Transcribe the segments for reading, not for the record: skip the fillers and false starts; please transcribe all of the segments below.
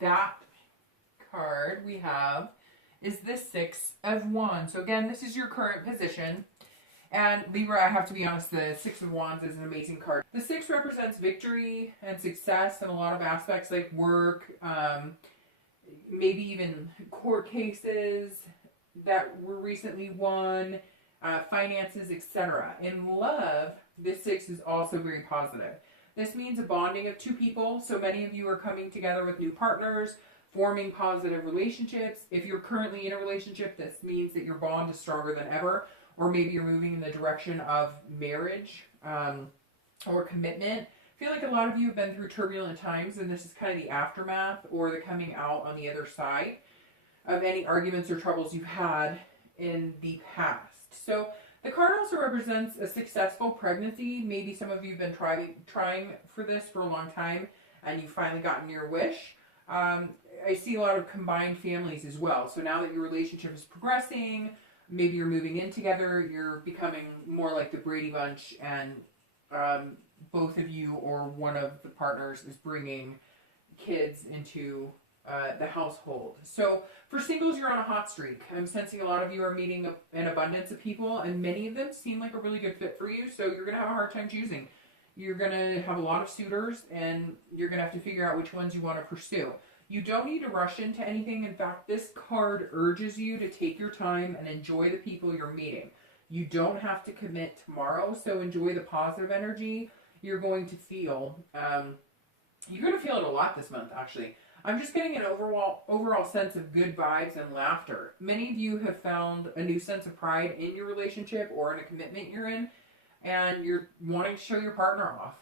That card we have is the Six of Wands. So again, this is your current position. And Libra, I have to be honest, the Six of Wands is an amazing card. The Six represents victory and success in a lot of aspects like work, maybe even court cases that were recently won, finances, etc. In love, this Six is also very positive. This means a bonding of two people. So many of you are coming together with new partners, forming positive relationships. If you're currently in a relationship, this means that your bond is stronger than ever. Or maybe you're moving in the direction of marriage or commitment. I feel like a lot of you have been through turbulent times, and this is kind of the aftermath or the coming out on the other side of any arguments or troubles you've had in the past. So the card also represents a successful pregnancy. Maybe some of you have been trying for this for a long time, and you've finally gotten your wish. I see a lot of combined families as well. So now that your relationship is progressing, maybe you're moving in together, you're becoming more like the Brady Bunch, and both of you or one of the partners is bringing kids into the household. So for singles, you're on a hot streak. I'm sensing a lot of you are meeting an abundance of people, and many of them seem like a really good fit for you, so you're going to have a hard time choosing. You're going to have a lot of suitors, and you're going to have to figure out which ones you want to pursue. You don't need to rush into anything. In fact, this card urges you to take your time and enjoy the people you're meeting. You don't have to commit tomorrow, so enjoy the positive energy you're going to feel. You're going to feel it a lot this month, actually. I'm just getting an overall sense of good vibes and laughter. Many of you have found a new sense of pride in your relationship or in a commitment you're in, and you're wanting to show your partner off.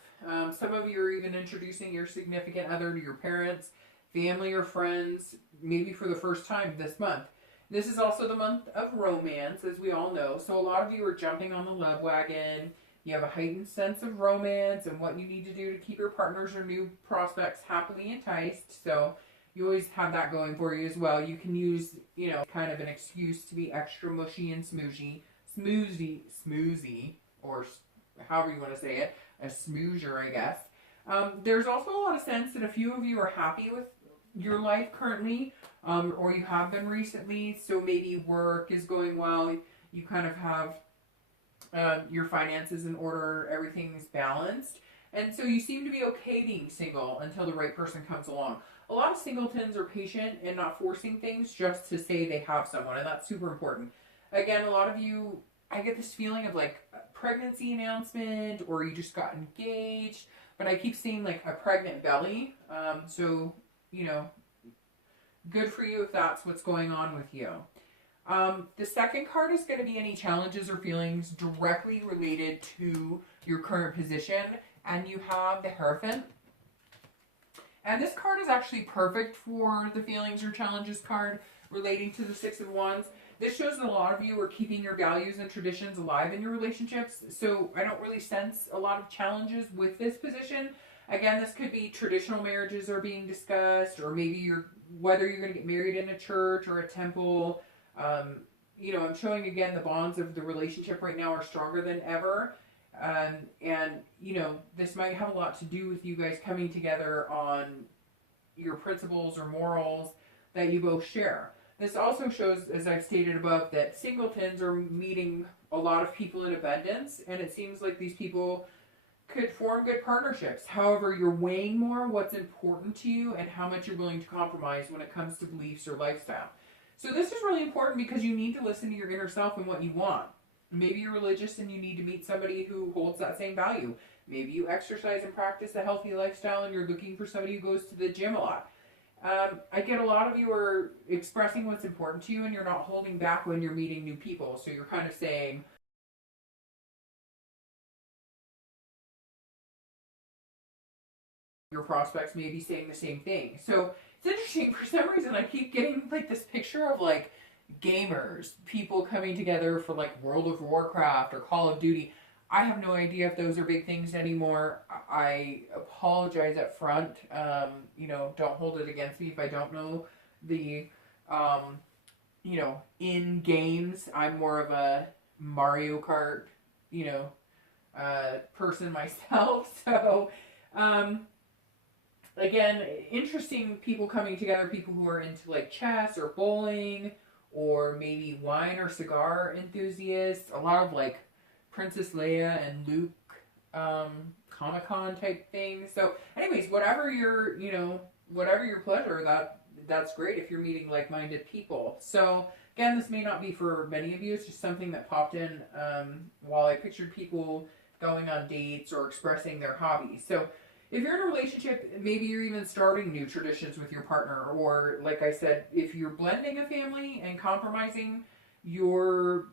Some of you are even introducing your significant other to your parents, family, or friends, maybe for the first time this month. This is also the month of romance, as we all know. So a lot of you are jumping on the love wagon. You have a heightened sense of romance and what you need to do to keep your partners or new prospects happily enticed. So you always have that going for you as well. You can use, kind of an excuse to be extra mushy and smoozy, or however you want to say it, a smoozer, I guess. There's also a lot of sense that a few of you are happy with your life currently, or you have been recently. So maybe work is going well. You kind of have your finances in order, everything's balanced. And so you seem to be okay being single until the right person comes along. A lot of singletons are patient and not forcing things just to say they have someone, and that's super important. Again, a lot of you, I get this feeling of like a pregnancy announcement, or you just got engaged, but I keep seeing like a pregnant belly. So, good for you if that's what's going on with you. The second card is going to be any challenges or feelings directly related to your current position. And you have the Hierophant. And this card is actually perfect for the feelings or challenges card relating to the Six of Wands. This shows that a lot of you are keeping your values and traditions alive in your relationships. So I don't really sense a lot of challenges with this position. Again, this could be traditional marriages are being discussed, or maybe whether you're going to get married in a church or a temple. I'm showing again the bonds of the relationship right now are stronger than ever. This might have a lot to do with you guys coming together on your principles or morals that you both share. This also shows, as I've stated above, that singletons are meeting a lot of people in abundance, and it seems like these people could form good partnerships. However, you're weighing more what's important to you and how much you're willing to compromise when it comes to beliefs or lifestyle. So this is really important because you need to listen to your inner self and what you want. Maybe you're religious and you need to meet somebody who holds that same value. Maybe you exercise and practice a healthy lifestyle and you're looking for somebody who goes to the gym a lot. I get a lot of you are expressing what's important to you, and you're not holding back when you're meeting new people. So you're kind of saying, your prospects may be saying the same thing. So it's interesting, for some reason I keep getting like this picture of like gamers, people coming together for like World of Warcraft or Call of Duty. I have no idea if those are big things anymore. I apologize up front. Don't hold it against me if I don't know the, in games. I'm more of a Mario Kart, person myself. So, Again, interesting people coming together, people who are into like chess or bowling or maybe wine or cigar enthusiasts. A lot of like Princess Leia and Luke Comic-Con type things. So anyways, whatever your, whatever your pleasure, that's great if you're meeting like-minded people. So again, this may not be for many of you. It's just something that popped in while I pictured people going on dates or expressing their hobbies. So if you're in a relationship, maybe you're even starting new traditions with your partner, or like I said, if you're blending a family and compromising, you're,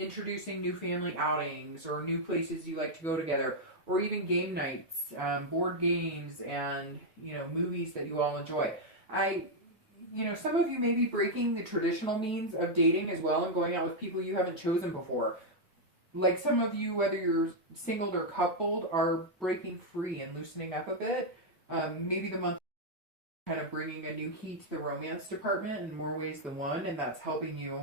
introducing new family outings or new places you like to go together, or even game nights, board games, and, movies that you all enjoy. Some of you may be breaking the traditional means of dating as well and going out with people you haven't chosen before. Like some of you, whether you're singled or coupled, are breaking free and loosening up a bit. Maybe the month kind of bringing a new heat to the romance department in more ways than one, and that's helping you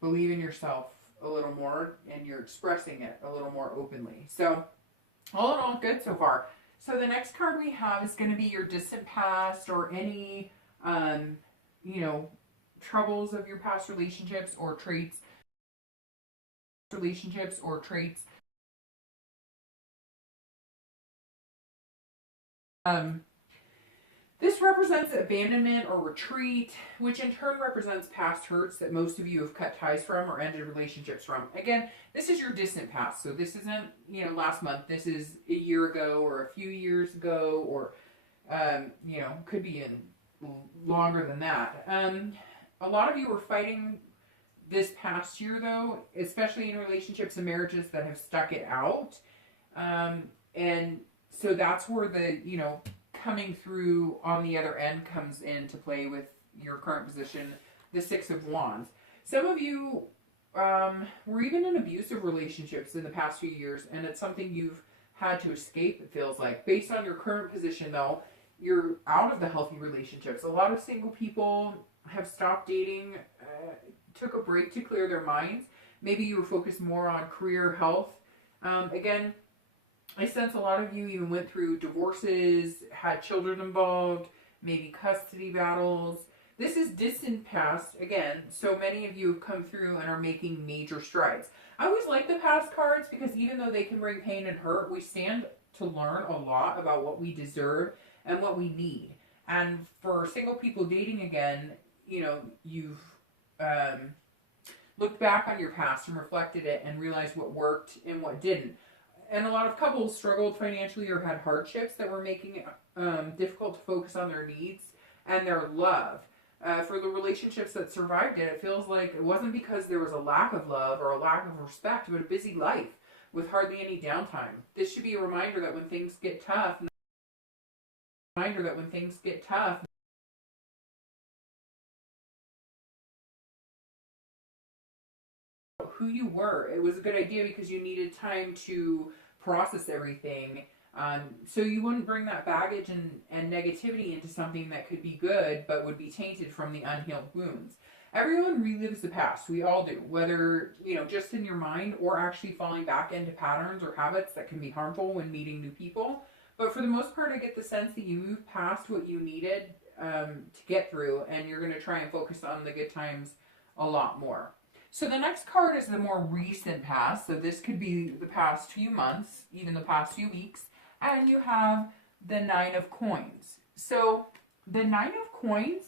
believe in yourself a little more, and you're expressing it a little more openly. So all in all, good so far. So the next card we have is going to be your distant past, or any, troubles of your past relationships or traits. This represents abandonment or retreat, which in turn represents past hurts that most of you have cut ties from or ended relationships from. Again, this is your distant past. So this isn't, last month. This is a year ago or a few years ago, or, could be in longer than that. A lot of you were fighting this past year, though, especially in relationships and marriages that have stuck it out. And so that's where the, coming through on the other end comes into play with your current position, the Six of Wands. Some of you were even in abusive relationships in the past few years, and it's something you've had to escape, it feels like. Based on your current position, though, you're out of the healthy relationships. A lot of single people have stopped dating, took a break to clear their minds. Maybe you were focused more on career, health. Again, I sense a lot of you even went through divorces, had children involved, maybe custody battles. This is distant past, again, so many of you have come through and are making major strides. I always like the past cards because even though they can bring pain and hurt, we stand to learn a lot about what we deserve and what we need. And for single people dating again, you've looked back on your past and reflected it and realized what worked and what didn't. And a lot of couples struggled financially or had hardships that were making it difficult to focus on their needs and their love. For the relationships that survived it, it feels like it wasn't because there was a lack of love or a lack of respect, but a busy life with hardly any downtime. This should be a reminder that when things get tough, who you were. It was a good idea because you needed time to process everything, so you wouldn't bring that baggage and negativity into something that could be good but would be tainted from the unhealed wounds. Everyone relives the past. We all do, whether just in your mind or actually falling back into patterns or habits that can be harmful when meeting new people. But for the most part, I get the sense that you moved past what you needed to get through, and you're going to try and focus on the good times a lot more. So the next card is the more recent past. So this could be the past few months, even the past few weeks. And you have the Nine of Coins. So the Nine of Coins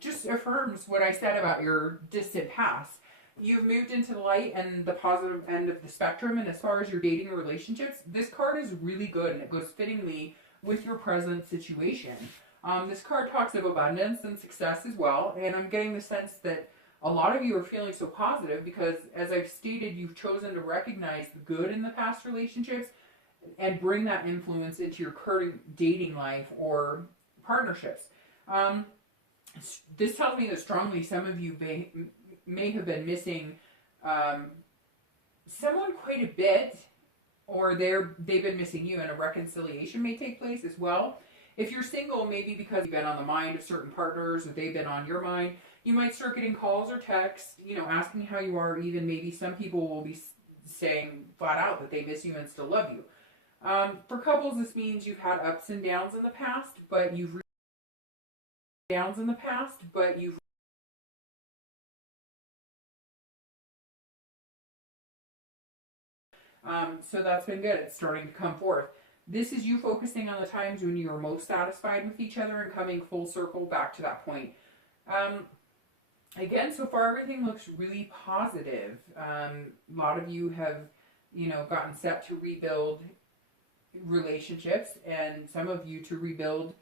just affirms what I said about your distant past. You've moved into the light and the positive end of the spectrum. And as far as your dating or relationships, this card is really good, and it goes fittingly with your present situation. This card talks of abundance and success as well. And I'm getting the sense that a lot of you are feeling so positive because, as I've stated, you've chosen to recognize the good in the past relationships and bring that influence into your current dating life or partnerships. This tells me that strongly some of you may have been missing someone quite a bit, or they've been missing you, and a reconciliation may take place as well. If you're single, maybe because you've been on the mind of certain partners or they've been on your mind, you might start getting calls or texts, asking how you are. Even maybe some people will be saying flat out that they miss you and still love you. For couples, this means you've had ups and downs in the past, but you've downs in the past, but you've so that's been good. It's starting to come forth. This is you focusing on the times when you were most satisfied with each other and coming full circle back to that point. Again, so far everything looks really positive. A lot of you have, gotten set to rebuild relationships, and some of you to rebuild,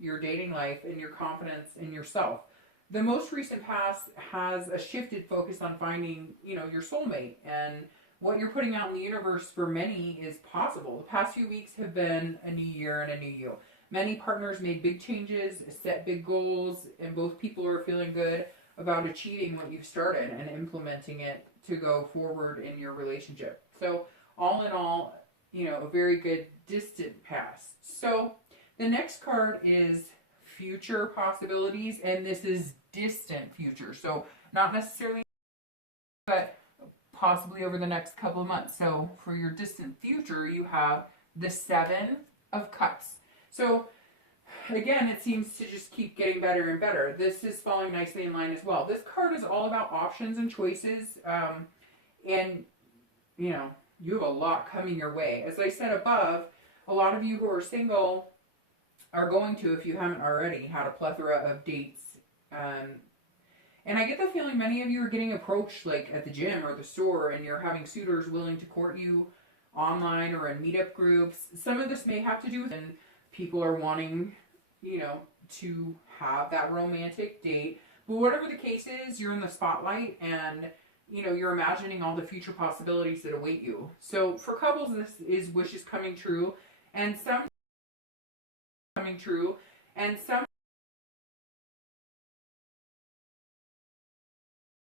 your dating life and your confidence in yourself. The most recent past has a shifted focus on finding, your soulmate, and what you're putting out in the universe for many is possible. The past few weeks have been a new year and a new you. Many partners made big changes, set big goals, and both people are feeling good about achieving what you've started and implementing it to go forward in your relationship. So all in all, a very good distant past. So the next card is future possibilities, and this is distant future. So not necessarily, but possibly over the next couple of months. So for your distant future, you have the 7 of Cups. So again, it seems to just keep getting better and better. This is falling nicely in line as well. This card is all about options and choices. And, you have a lot coming your way. As I said above, a lot of you who are single are going to, if you haven't already, had a plethora of dates. And I get the feeling many of you are getting approached like at the gym or the store, and you're having suitors willing to court you online or in meetup groups. Some of this may have to do with people are wanting, to have that romantic date. But whatever the case is, you're in the spotlight, and you're imagining all the future possibilities that await you. So for couples, this is wishes coming true, and some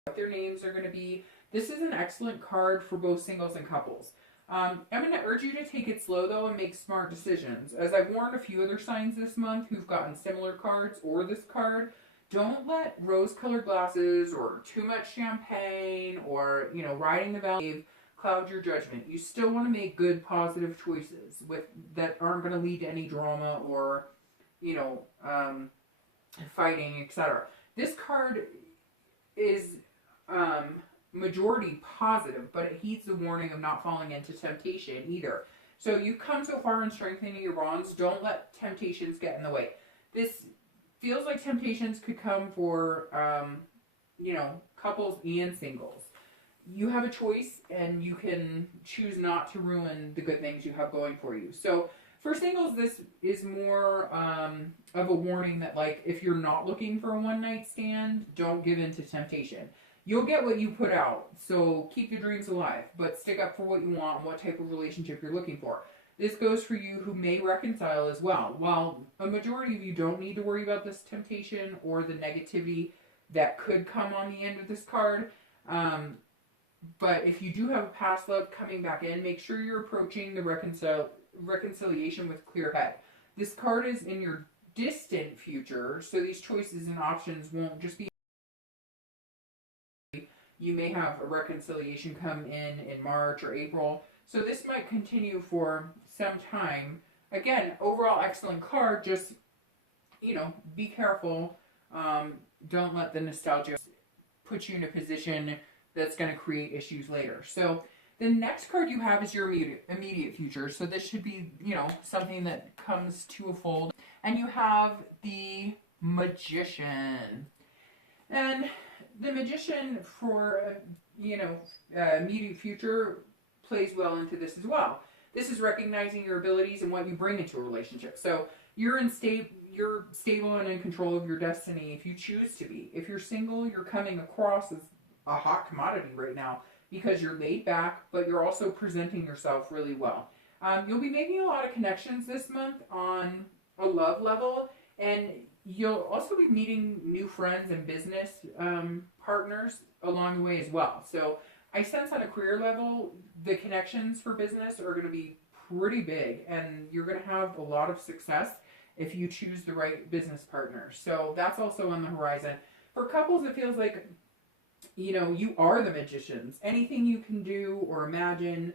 what their names are going to be. This is an excellent card for both singles and couples. I'm going to urge you to take it slow, though, and make smart decisions. As I've warned a few other signs this month who've gotten similar cards or this card, don't let rose-colored glasses or too much champagne or, riding the wave cloud your judgment. You still want to make good, positive choices that aren't going to lead to any drama or, fighting, etc. This card is majority positive, but it heeds the warning of not falling into temptation either. So you've come so far in strengthening your bonds. Don't let temptations get in the way. This feels like temptations could come for, couples and singles. You have a choice, and you can choose not to ruin the good things you have going for you. So for singles, this is more of a warning that, if you're not looking for a one-night stand, don't give in to temptation. You'll get what you put out, so keep your dreams alive, but stick up for what you want and what type of relationship you're looking for. This goes for you who may reconcile as well. While a majority of you don't need to worry about this temptation or the negativity that could come on the end of this card, but if you do have a past love coming back in, make sure you're approaching the reconciliation with clear head. This card is in your distant future, so these choices and options won't just be. You may have a reconciliation come in March or April. So this might continue for some time. Again, overall excellent card. Just, be careful. Don't let the nostalgia put you in a position that's going to create issues later. So the next card you have is your immediate future. So this should be, something that comes to a fold. And you have the Magician. And the Magician for, immediate future plays well into this as well. This is recognizing your abilities and what you bring into a relationship. So you're stable and in control of your destiny if you choose to be. If you're single, you're coming across as a hot commodity right now because you're laid back, but you're also presenting yourself really well. You'll be making a lot of connections this month on a love level, and you'll also be meeting new friends and business partners along the way as well. So I sense on a career level, the connections for business are going to be pretty big, and you're going to have a lot of success if you choose the right business partner. So that's also on the horizon. For couples, it feels like, you are the magicians. Anything you can do or imagine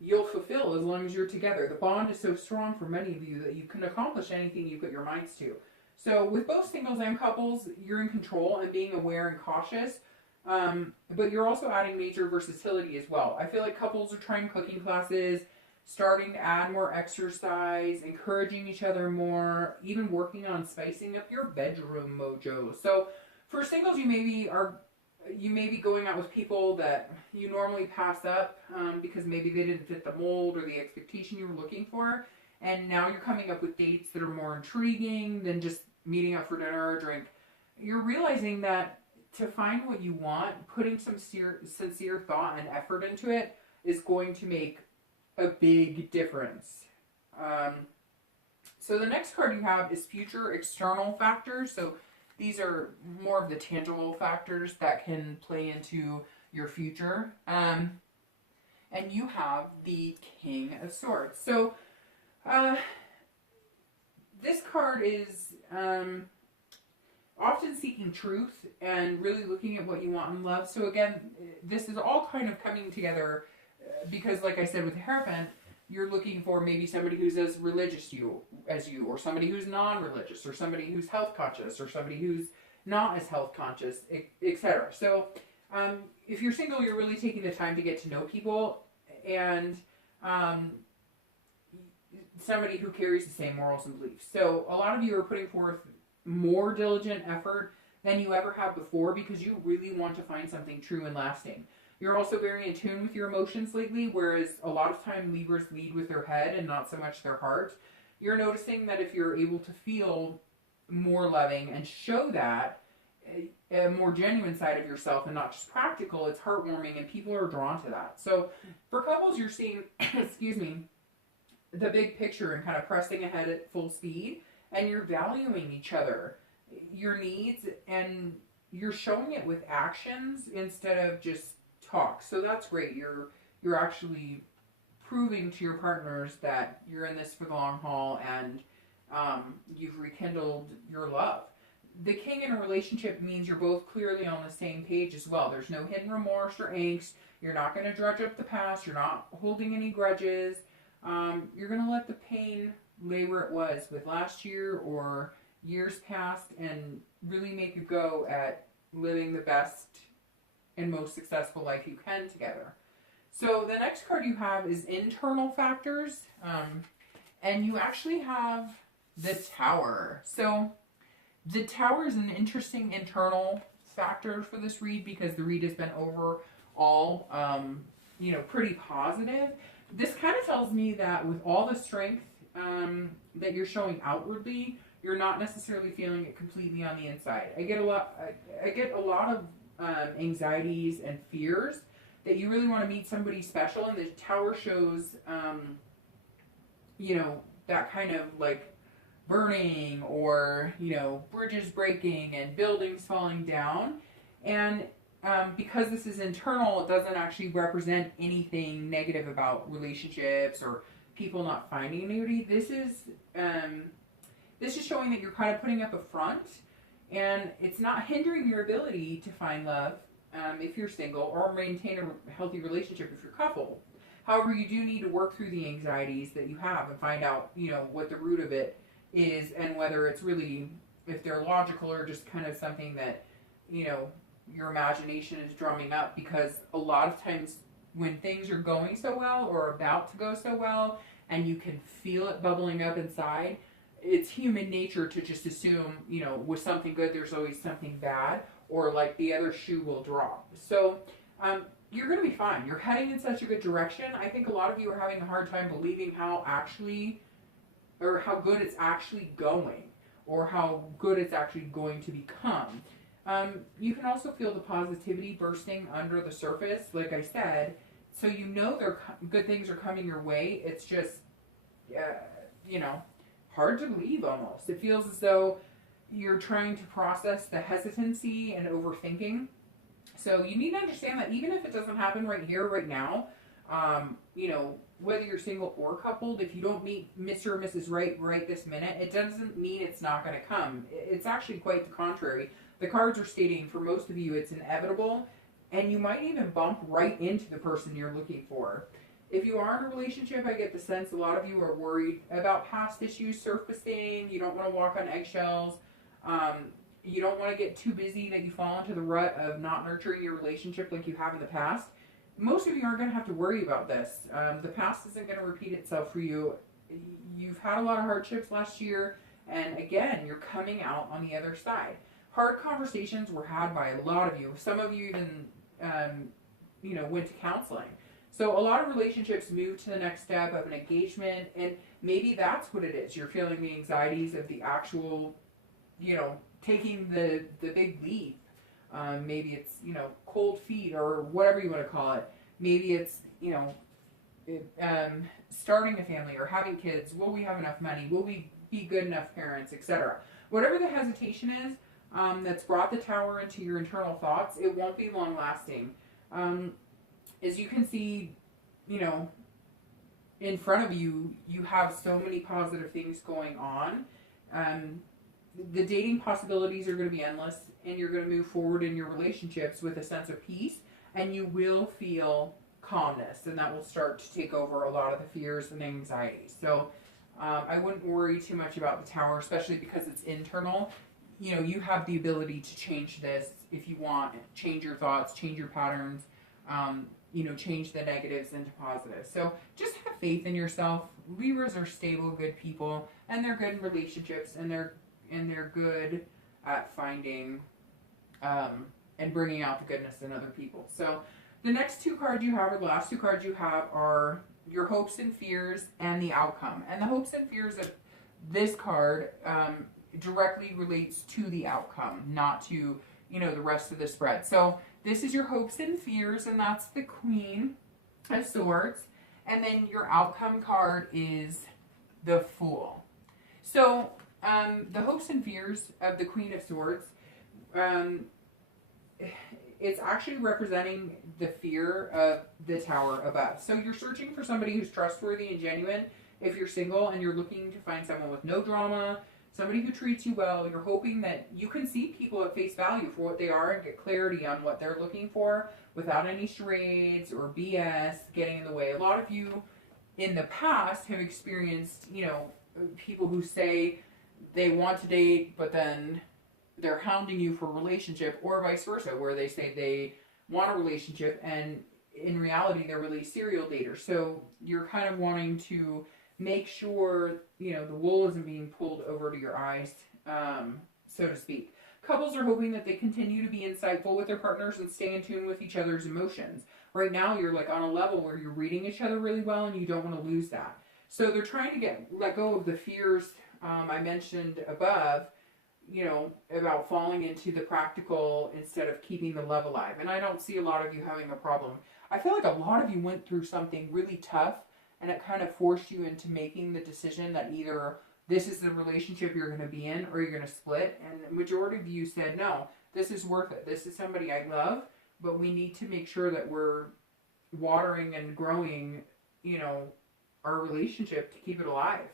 you'll fulfill as long as you're together. The bond is so strong for many of you that you can accomplish anything you put your minds to. So with both singles and couples, you're in control and being aware and cautious. But you're also adding major versatility as well. I feel like couples are trying cooking classes, starting to add more exercise, encouraging each other more, even working on spicing up your bedroom mojo. So for singles, you may be going out with people that you normally pass up because maybe they didn't fit the mold or the expectation you were looking for. And now you're coming up with dates that are more intriguing than just meeting up for dinner or a drink. You're realizing that to find what you want, putting some sincere thought and effort into it is going to make a big difference. So the next card you have is future external factors. So these are more of the tangible factors that can play into your future. And you have the King of Swords. So this card is often seeking truth and really looking at what you want in love. So again, this is all kind of coming together because, like I said, with the Hierophant, you're looking for maybe somebody who's as religious as you, or somebody who's non-religious, or somebody who's health conscious, or somebody who's not as health conscious, etc. So if you're single, you're really taking the time to get to know people and somebody who carries the same morals and beliefs. So a lot of you are putting forth more diligent effort than you ever have before because you really want to find something true and lasting. You're also very in tune with your emotions lately, whereas a lot of time Libras lead with their head and not so much their heart. You're noticing that if you're able to feel more loving and show that a more genuine side of yourself and not just practical, it's heartwarming and people are drawn to that. So for couples, you're seeing, excuse me, the big picture and kind of pressing ahead at full speed, and you're valuing each other, your needs, and you're showing it with actions instead of just talk. So that's great. You're actually proving to your partners that you're in this for the long haul and you've rekindled your love. The King in a relationship means you're both clearly on the same page as well. There's no hidden remorse or angst. You're not going to drudge up the past. You're not holding any grudges. You're going to let the pain lay where it was with last year or years past and really make a go at living the best and most successful life you can together. So the next card you have is internal factors, and you actually have the Tower. So the Tower is an interesting internal factor for this read because the read has been overall, pretty positive. This kind of tells me that with all the strength that you're showing outwardly, you're not necessarily feeling it completely on the inside. I get a lot of anxieties and fears that you really want to meet somebody special, and the Tower shows, that kind of like burning or, bridges breaking and buildings falling down. And because this is internal, it doesn't actually represent anything negative about relationships or people not finding anybody. This is showing that you're kind of putting up a front, and it's not hindering your ability to find love if you're single or maintain a healthy relationship if you're coupled. However, you do need to work through the anxieties that you have and find out, what the root of it is and whether it's really, if they're logical or just kind of something that, your imagination is drumming up, because a lot of times when things are going so well or about to go so well and you can feel it bubbling up inside, it's human nature to just assume, with something good there's always something bad, or like the other shoe will drop. So you're going to be fine. You're heading in such a good direction. I think a lot of you are having a hard time believing how good it's actually going, or how good it's actually going to become. You can also feel the positivity bursting under the surface, like I said, so good things are coming your way. It's just, hard to believe almost. It feels as though you're trying to process the hesitancy and overthinking. So you need to understand that even if it doesn't happen right here, right now, whether you're single or coupled, if you don't meet Mr. or Mrs. Right this minute, it doesn't mean it's not going to come. It's actually quite the contrary. The cards are stating for most of you it's inevitable, and you might even bump right into the person you're looking for. If you are in a relationship, I get the sense a lot of you are worried about past issues surfacing. You don't want to walk on eggshells. You don't want to get too busy that you fall into the rut of not nurturing your relationship like you have in the past. Most of you aren't going to have to worry about this. The past isn't going to repeat itself for you. You've had a lot of hardships last year, and again, you're coming out on the other side. Hard conversations were had by a lot of you. Some of you even, went to counseling. So a lot of relationships move to the next step of an engagement, and maybe that's what it is. You're feeling the anxieties of the actual, taking the big leap. Maybe it's, cold feet or whatever you want to call it. Maybe it's, starting a family or having kids. Will we have enough money? Will we be good enough parents, etc.? Whatever the hesitation is that's brought the Tower into your internal thoughts, it won't be long lasting. As you can see, in front of you, you have so many positive things going on. The dating possibilities are going to be endless, and you're going to move forward in your relationships with a sense of peace, and you will feel calmness, and that will start to take over a lot of the fears and anxieties. So I wouldn't worry too much about the Tower, especially because it's internal. You have the ability to change this if you want, change your thoughts, change your patterns, change the negatives into positives. So just have faith in yourself. Libras are stable, good people, and they're good in relationships, and they're good at finding and bringing out the goodness in other people. So the next two cards you have, or the last two cards you have, are your hopes and fears and the outcome. And the hopes and fears of this card directly relates to the outcome, not to, the rest of the spread. So this is your hopes and fears, and that's the Queen of Swords. And then your outcome card is the Fool. So the hopes and fears of the Queen of Swords, it's actually representing the fear of the Tower above. So you're searching for somebody who's trustworthy and genuine if you're single, and you're looking to find someone with no drama, somebody who treats you well. You're hoping that you can see people at face value for what they are and get clarity on what they're looking for without any charades or BS getting in the way. A lot of you in the past have experienced, people who say they want to date, but then they're hounding you for a relationship, or vice versa, where they say they want a relationship and in reality they're really serial daters. So you're kind of wanting to make sure, the wool isn't being pulled over to your eyes, so to speak. Couples are hoping that they continue to be insightful with their partners and stay in tune with each other's emotions. Right now, you're like on a level where you're reading each other really well, and you don't want to lose that. So they're trying to let go of the fears I mentioned above, about falling into the practical instead of keeping the love alive. And I don't see a lot of you having a problem. I feel like a lot of you went through something really tough, and it kind of forced you into making the decision that either this is the relationship you're going to be in or you're going to split. And the majority of you said, no, this is worth it. This is somebody I love, but we need to make sure that we're watering and growing, our relationship to keep it alive.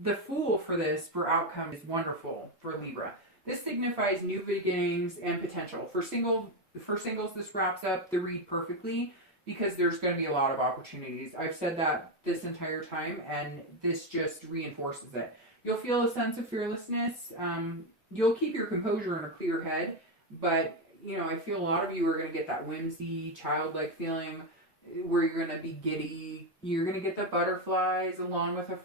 The Fool for outcome is wonderful for Libra. This signifies new beginnings and potential. For singles, this wraps up the read perfectly because there's going to be a lot of opportunities. I've said that this entire time, and this just reinforces it. You'll feel a sense of fearlessness. You'll keep your composure and a clear head, but, I feel a lot of you are going to get that whimsy, childlike feeling where you're going to be giddy. You're going to get the butterflies along with a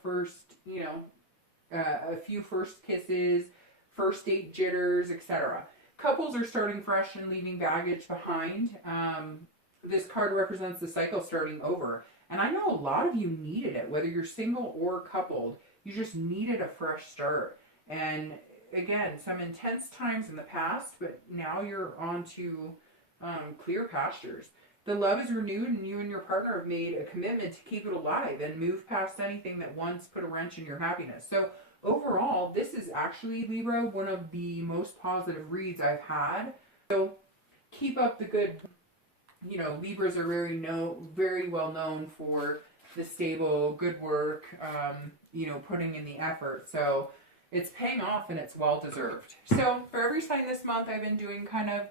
few first kisses, first date jitters, etc. Couples are starting fresh and leaving baggage behind. This card represents the cycle starting over. And I know a lot of you needed it, whether you're single or coupled. You just needed a fresh start. And again, some intense times in the past, but now you're on to clear pastures. The love is renewed, and you and your partner have made a commitment to keep it alive and move past anything that once put a wrench in your happiness. So overall, this is actually, Libra, one of the most positive reads I've had. So keep up the good. Libras are very well known for the stable, good work, putting in the effort. So it's paying off, and it's well deserved. So for every sign this month, I've been doing kind of